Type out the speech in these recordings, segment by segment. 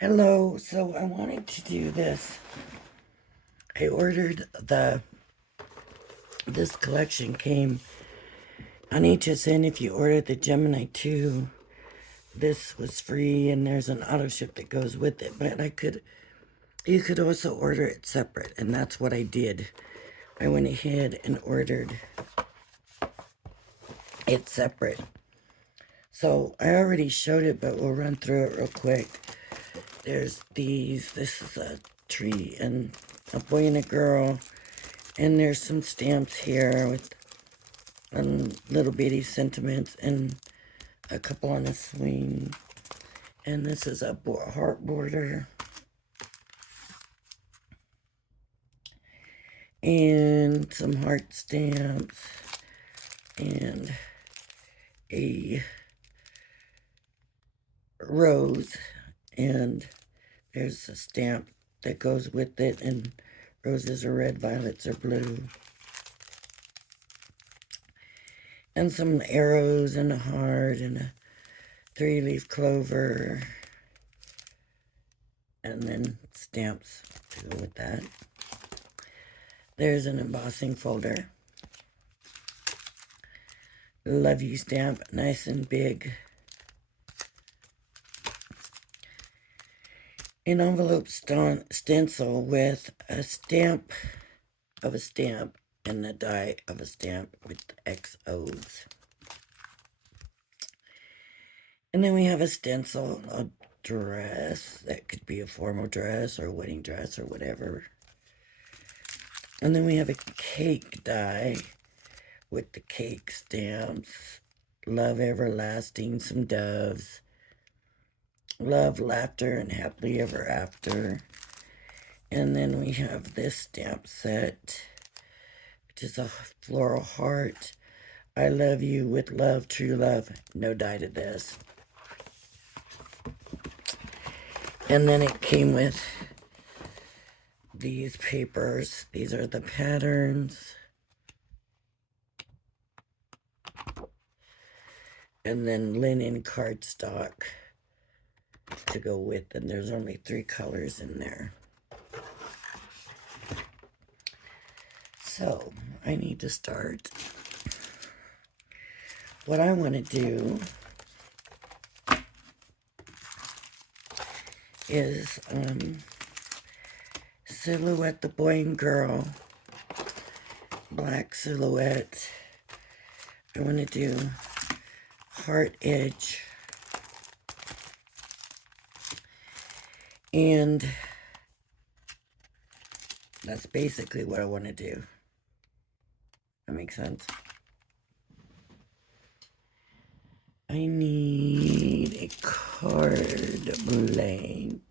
Hello, so I wanted to do this. I ordered this collection came on HSN. If you ordered the Gemini 2, this was free and there's an auto ship that goes with it, but you could also order it separate, and that's what I did. I went ahead and ordered it separate. So I already showed it, but we'll run through it real quick. There's this is a tree and a boy and a girl. And there's some stamps here with little bitty sentiments and a couple on a swing. And this is a heart border. And some heart stamps. And a rose. And there's a stamp that goes with it. And roses are red, violets are blue. And some arrows and a heart and a 3-leaf clover. And then stamps to go with that. There's an embossing folder. Love you stamp, nice and big. An envelope stencil with a stamp of a stamp and a die of a stamp with XOs. And then we have a stencil, a dress. That could be a formal dress or a wedding dress or whatever. And then we have a cake die with the cake stamps. Love everlasting, some doves. Love, laughter, and happily ever after. And then we have this stamp set, which is a floral heart. I love you with love, true love. No die to this. And then it came with these papers. These are the patterns. And then linen cardstock to go with. And there's only 3 colors in there. So I need to start. What I want to do is silhouette the boy and girl, black silhouette. I want to do heart edge, and that's basically what I want to do. That makes sense. I need a card blank.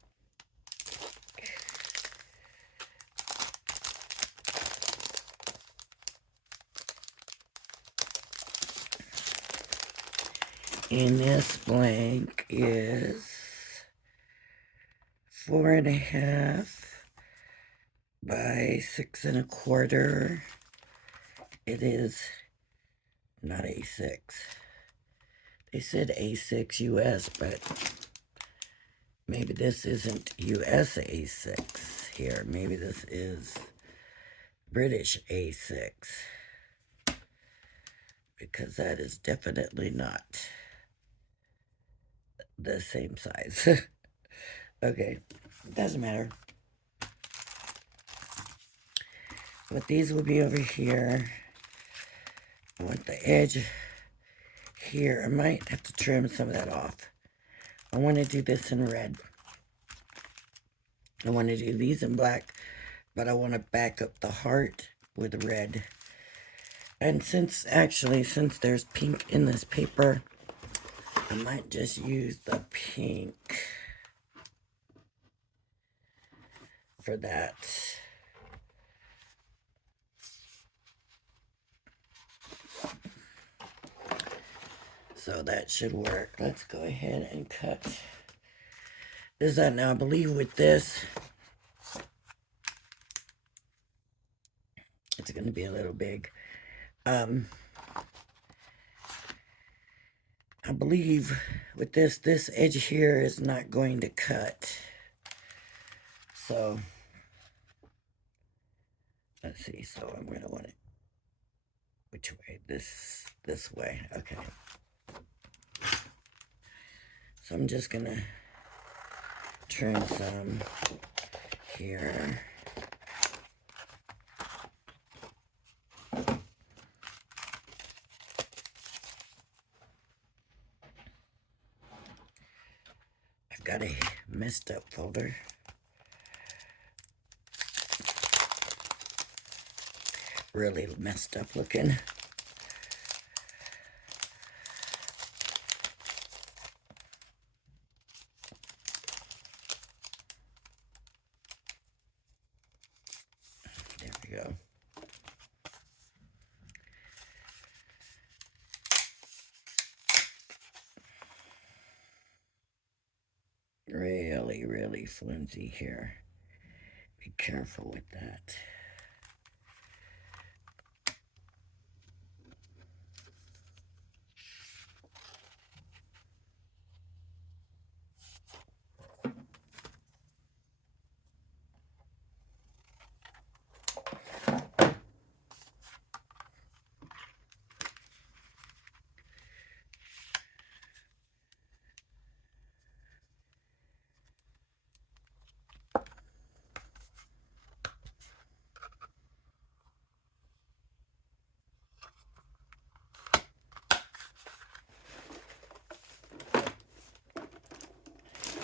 And this blank is 4.5 by 6.25. It is not A6. They said A6 US, but maybe this isn't US A6 here. Maybe this is British A6. Because that is definitely not the same size. Okay, doesn't matter. But these will be over here. I want the edge here. I might have to trim some of that off. I want to do this in red. I want to do these in black, but I want to back up the heart with red. And since there's pink in this paper, I might just use the pink for that. So that should work. Let's go ahead and cut this out. Now I believe with this, it's going to be a little big. I believe with this edge here is not going to cut. So, let's see. So I'm going to want it, which way? This way. Okay. So I'm just going to turn some here. I've got a messed up folder. Really messed up looking. There we go. Really flimsy here. Be careful with that.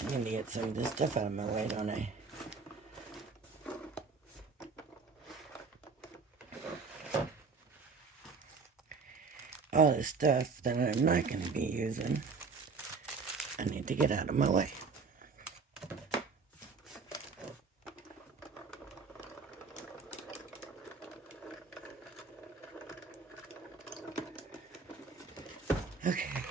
I need to get some of this stuff out of my way, don't I? All this stuff that I'm not going to be using, I need to get out of my way. Okay.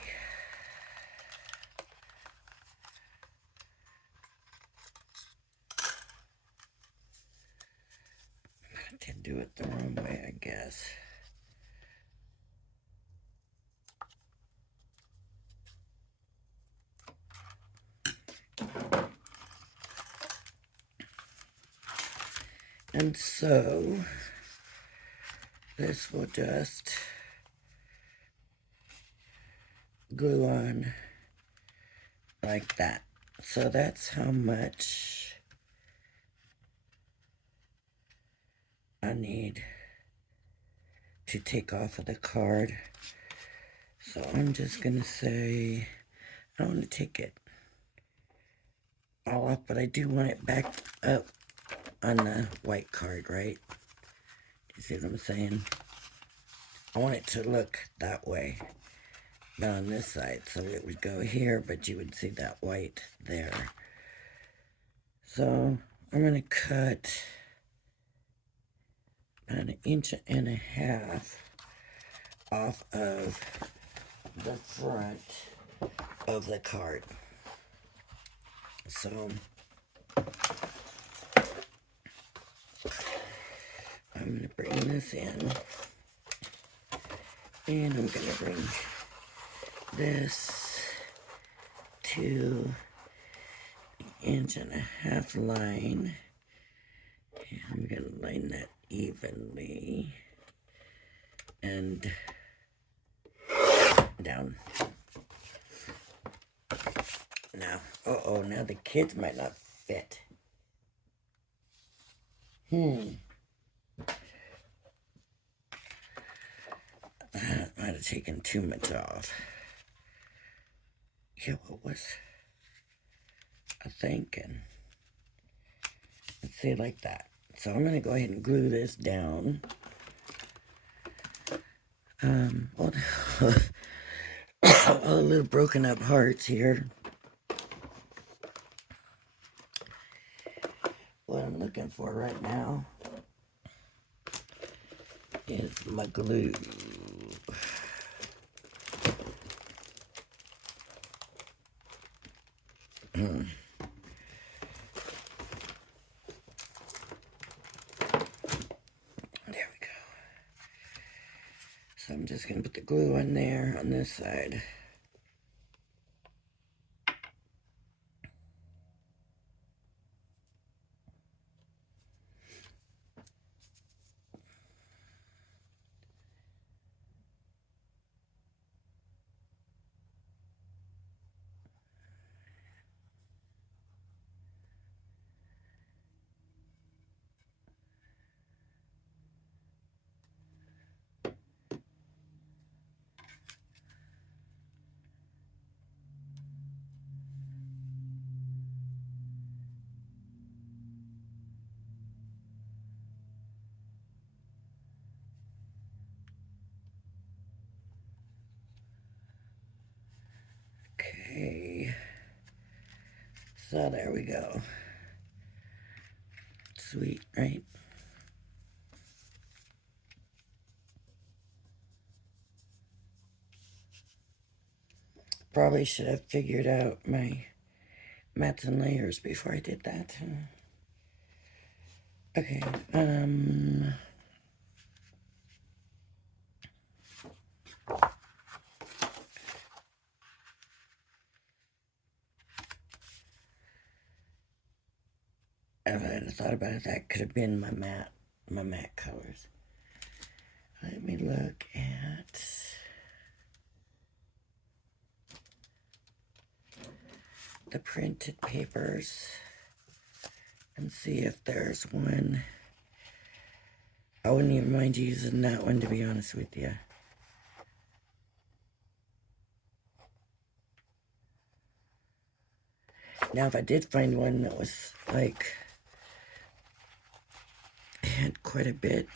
I did do it the wrong way, I guess. And so, this will just glue on like that. So that's how much I need to take off of the card. So I'm just going to say, I don't want to take it all off, but I do want it back up on the white card, right? You see what I'm saying? I want it to look that way, but on this side, so it would go here, but you would see that white there. So I'm going to cut about 1.5 inches off of the front of the card. So I'm going to bring this in, and I'm going to bring this to the 1.5 inch line, and I'm going to line that evenly and down. Now, now the kids might not fit. That might have taken too much off. Yeah, what was I thinking? Let's see, like that. So I'm going to go ahead and glue this down. Well, all the little broken up hearts here. What I'm looking for right now is my glue. There we go. So I'm just going to put the glue on there on this side. So there we go. Sweet, right? Probably should have figured out my mats and layers before I did that. Okay, if I had thought about it, that could have been my matte colors. Let me look at the printed papers and see if there's one. I wouldn't even mind using that one, to be honest with you. Now, if I did find one that was like, had quite a bit,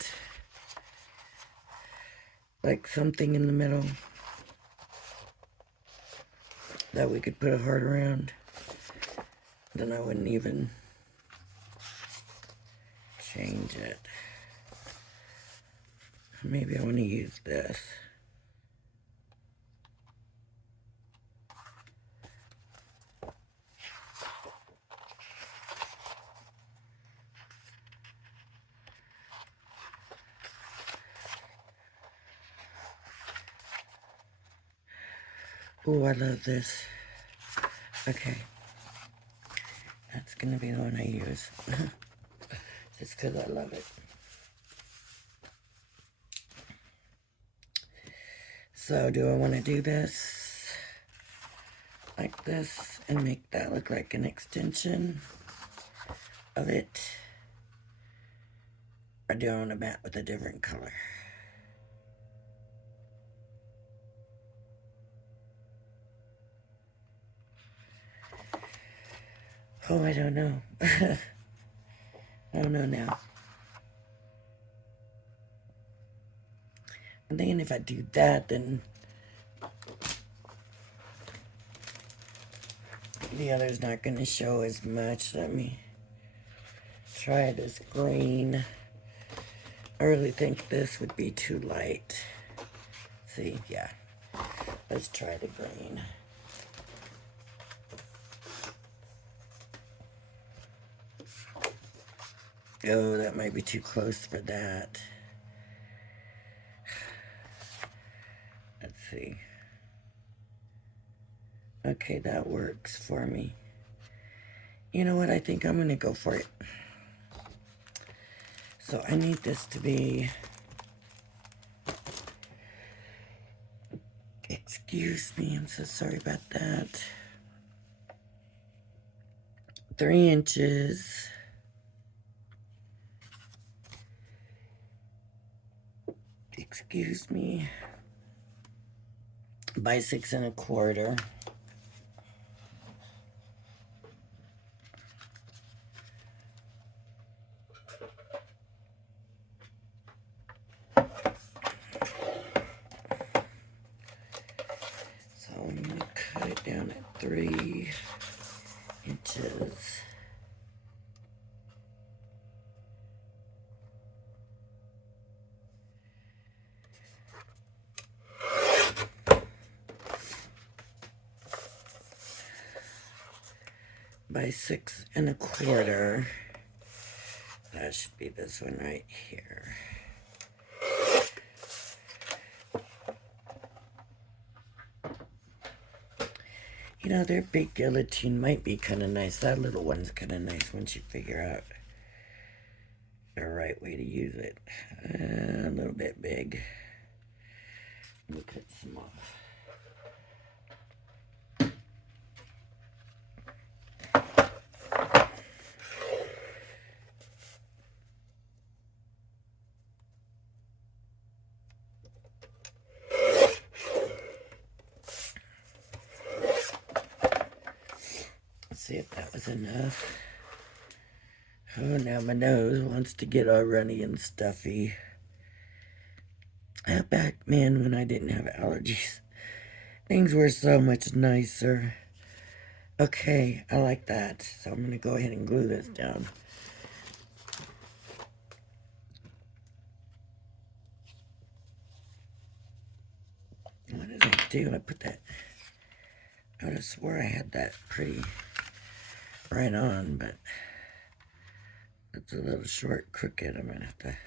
like something in the middle that we could put a heart around, then I wouldn't even change it. Maybe I want to use this. Oh, I love this. Okay. That's going to be the one I use. Just because I love it. So, do I want to do this like this and make that look like an extension of it? Or do I want a mat with a different color? Oh, I don't know. I don't know now. I'm thinking if I do that, then the other's not going to show as much. Let me try this green. I really think this would be too light. See, yeah. Let's try the green. Oh, that might be too close for that. Let's see. Okay, that works for me. You know what? I think I'm going to go for it. So I need this to be... Excuse me, I'm so sorry about that. 3 inches. Excuse me. By 6 1/4. So I'm going to cut it down at 3 inches. By 6 1/4. That should be this one right here. You know, their big guillotine might be kind of nice. That little one's kind of nice once you figure out the right way to use it. A little bit big. Let me cut some off. See if that was enough. Oh, now my nose wants to get all runny and stuffy. Back, man, when I didn't have allergies, things were so much nicer. Okay, I like that. So I'm going to go ahead and glue this down. What did I do? I put that... I would have swore I had that pretty right on, but it's a little short, crooked. I'm going to have to...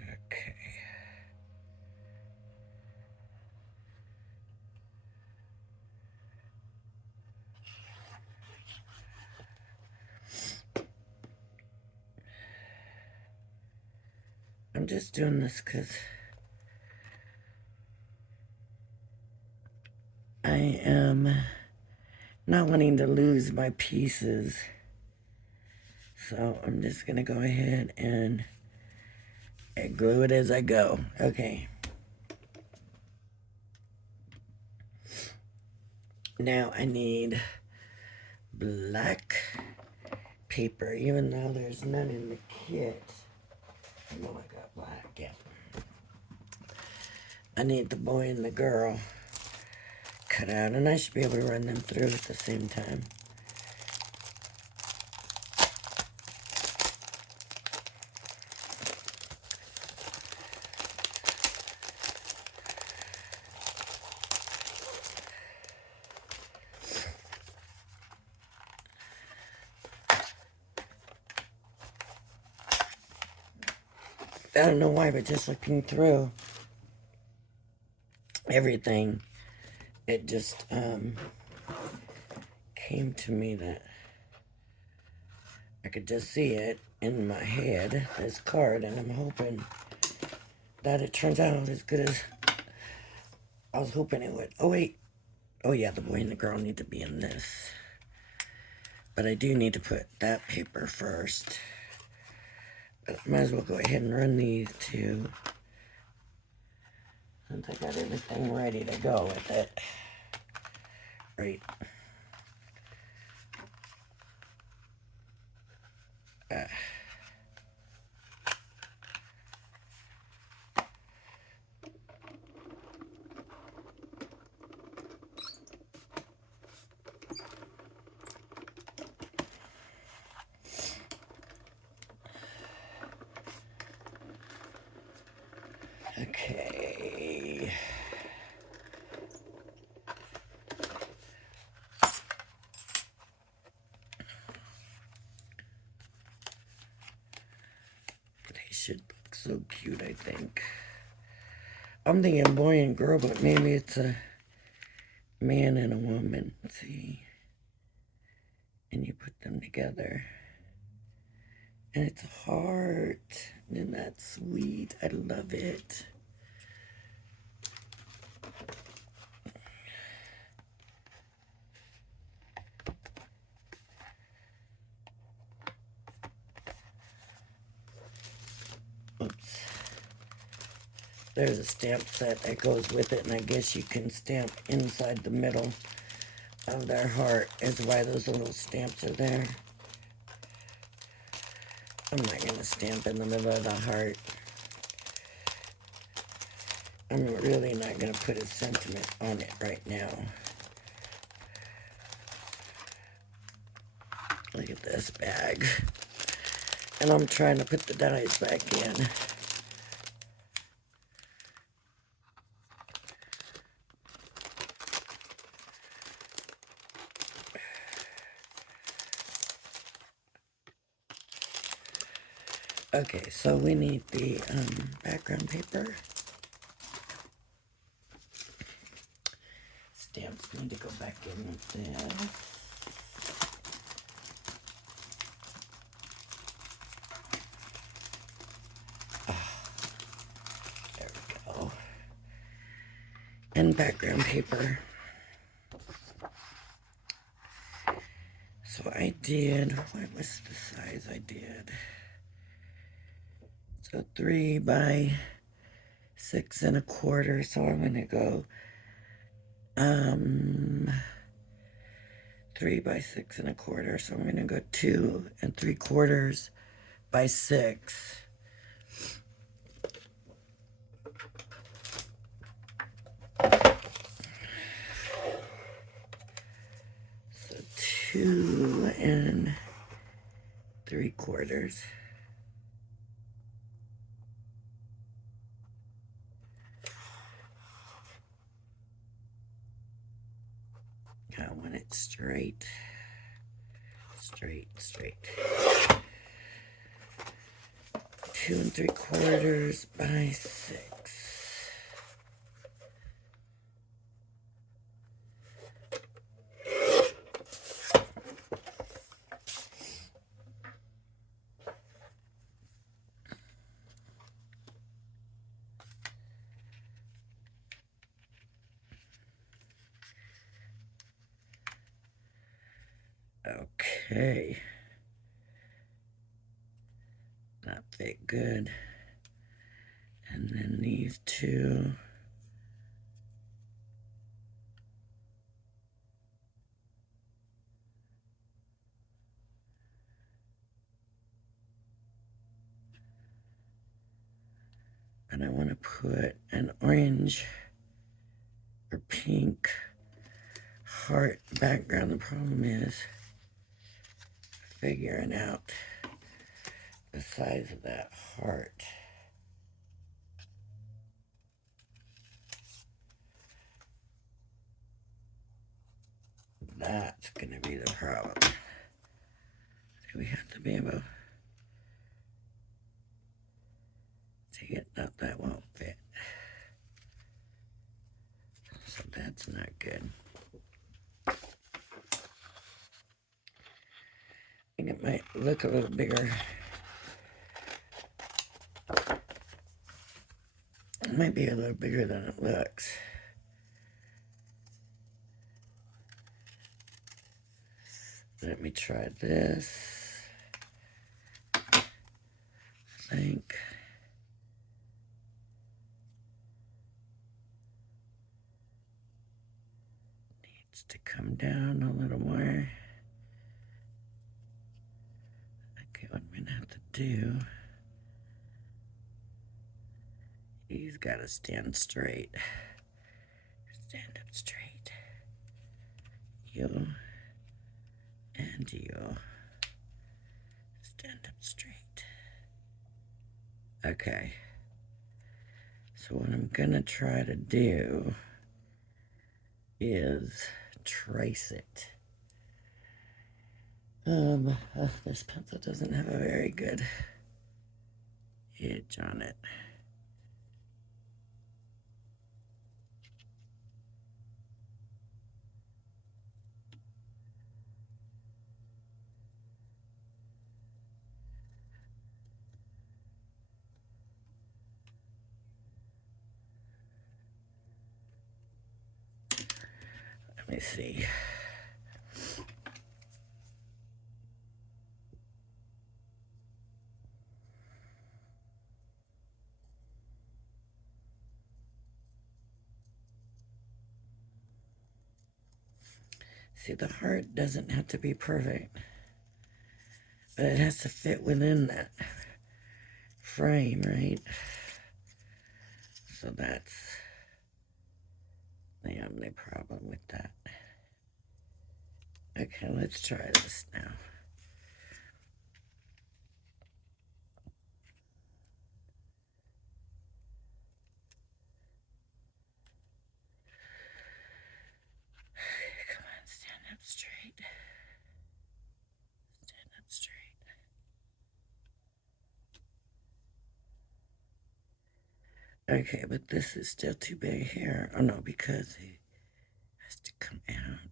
Okay. I'm just doing this because I am not wanting to lose my pieces. So I'm just going to go ahead and glue it as I go. Okay. Now I need black paper, even though there's none in the kit. I know I got black, yeah. I need the boy and the girl cut out, and I should be able to run them through at the same time. I don't know why, but just looking through everything, it just came to me that I could just see it in my head, this card, and I'm hoping that it turns out as good as I was hoping it would. Oh, wait. Oh, yeah, the boy and the girl need to be in this. But I do need to put that paper first. But I might as well go ahead and run these two, since I got everything ready to go with it. Right. Okay. They should look so cute, I think. I'm thinking boy and girl, but maybe it's a man and a woman. Let's see. And you put them together. And it's a heart. Isn't that sweet? I love it. Oops. There's a stamp set that goes with it, and I guess you can stamp inside the middle of their heart, is why those little stamps are there. I'm not going to stamp in the middle of the heart. I'm really not going to put a sentiment on it right now. Look at this bag. And I'm trying to put the dies back in. Okay, so we need the background paper. Stamps need to go back in with this. There we go. And background paper. So I did, what was the size I did? So 3 by 6 1/4. So I'm gonna go 3 by 6 1/4. So I'm going to go 2 3/4 by 6. So 2 3/4. I want it straight. Straight. 2 3/4 by 6. Okay. That fit good. And then these two. And I want to put an orange or pink heart background. The problem is figuring out the size of that heart. That's going to be the problem. So we have to be able to get up. That won't fit. So that's not good. I think it might look a little bigger. It might be a little bigger than it looks. Let me try this. I think. Needs to come down a little more. Okay, what I'm going to have to do. He's got to stand straight. Stand up straight. You and you. Stand up straight. Okay. So what I'm going to try to do is trace it. This pencil doesn't have a very good edge on it. Let me see. See, the heart doesn't have to be perfect, but it has to fit within that frame, right? So that's the only problem with that. Okay, let's try this now. Come on, stand up straight. Stand up straight. Okay, but this is still too big here. Oh no, because it has to come out.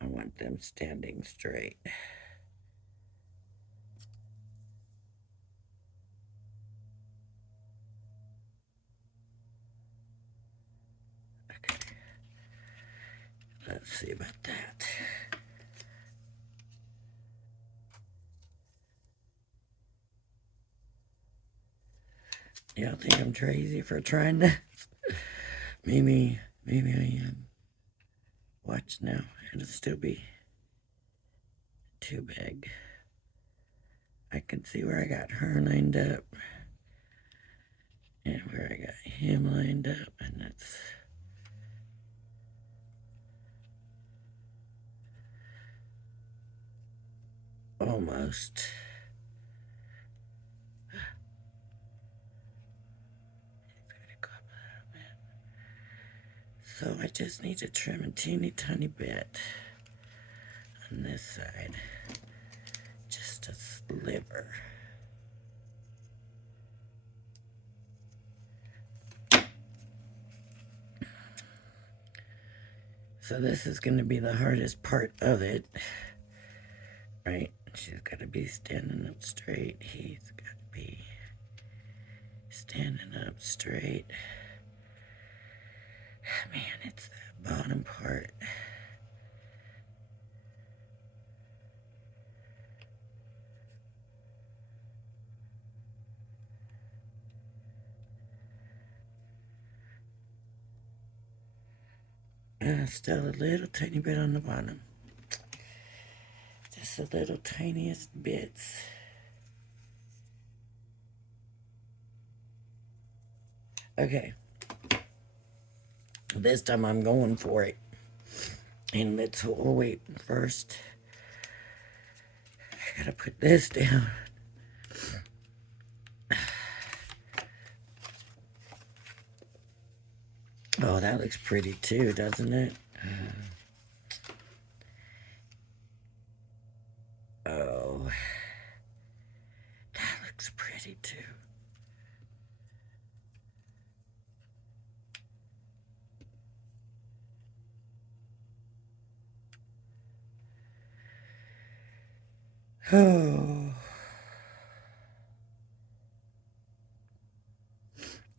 I want them standing straight. Okay. Let's see about that. Y'all think I'm crazy for trying this? Maybe I am. Watch now. It'll still be too big. I can see where I got her lined up and where I got him lined up, and that's almost. So I just need to trim a teeny tiny bit on this side, just a sliver. So this is going to be the hardest part of it, right? She's got to be standing up straight. He's got to be standing up straight. Man, it's that bottom part. Still a little tiny bit on the bottom. Just the little tiniest bits. Okay. This time I'm going for it. And let's, oh wait, first I gotta put this down. Oh, that looks pretty too, doesn't it? Oh, that looks pretty too. Oh,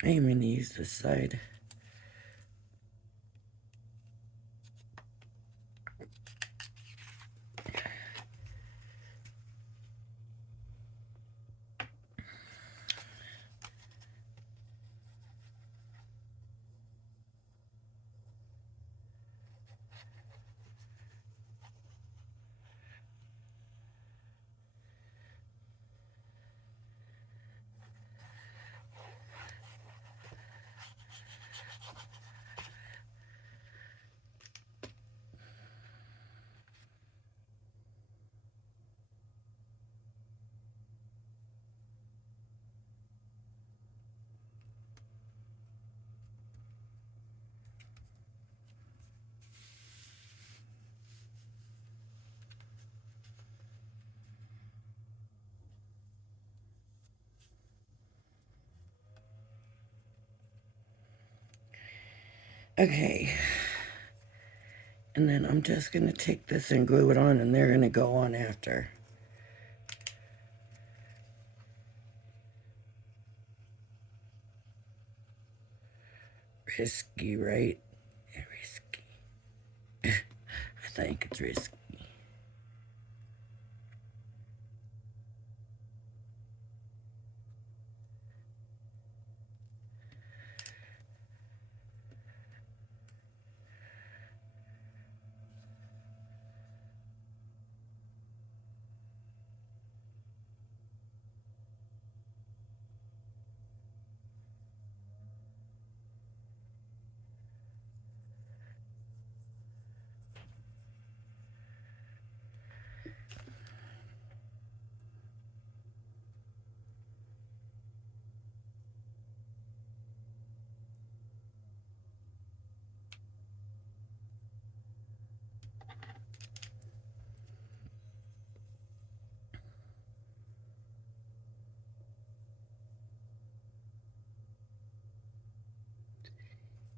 I'm gonna use this side. Okay. And then I'm just gonna take this and glue it on, and they're gonna go on after. Risky, right? Risky. I think it's risky.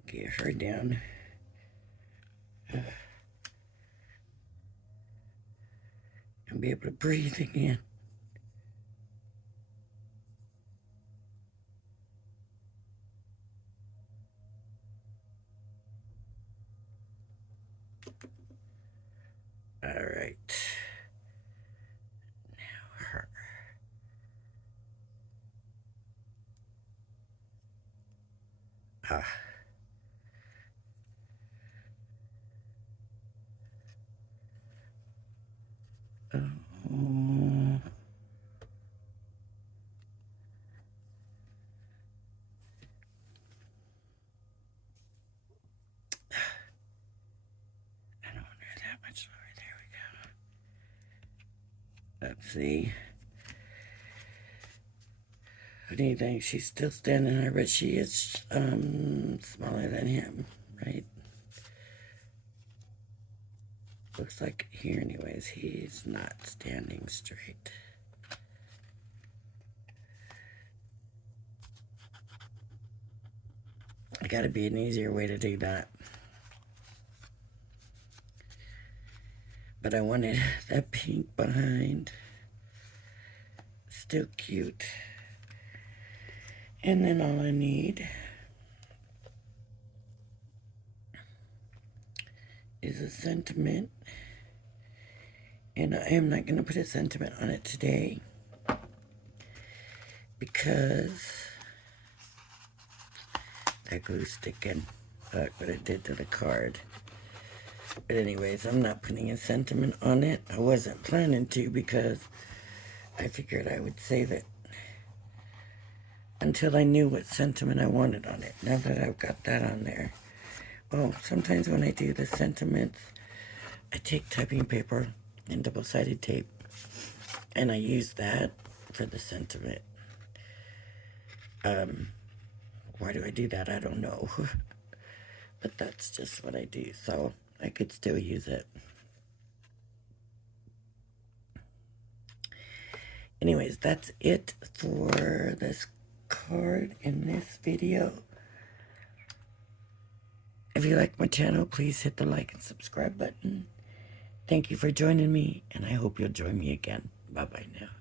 Get her down. And be able to breathe again. All right. Now her. Ah. Oh. I don't want her that much lower. There we go. Let's see. What do you think? She's still standing there, but she is smaller than him, right? Looks like here anyways, he's not standing straight. I gotta be an easier way to do that. But I wanted that pink behind. Still cute. And then all I need is a sentiment. And I am not going to put a sentiment on it today because that glue's sticking. Look what it did to the card. But anyways, I'm not putting a sentiment on it. I wasn't planning to because I figured I would save it until I knew what sentiment I wanted on it. Now that I've got that on there. Oh, sometimes when I do the sentiments, I take typing paper and double-sided tape, and I use that for the sentiment. Why do I do that? I don't know. But that's just what I do, so I could still use it. Anyways, that's it for this card in this video. If you like my channel, please hit the like and subscribe button. Thank you for joining me, and I hope you'll join me again. Bye-bye now.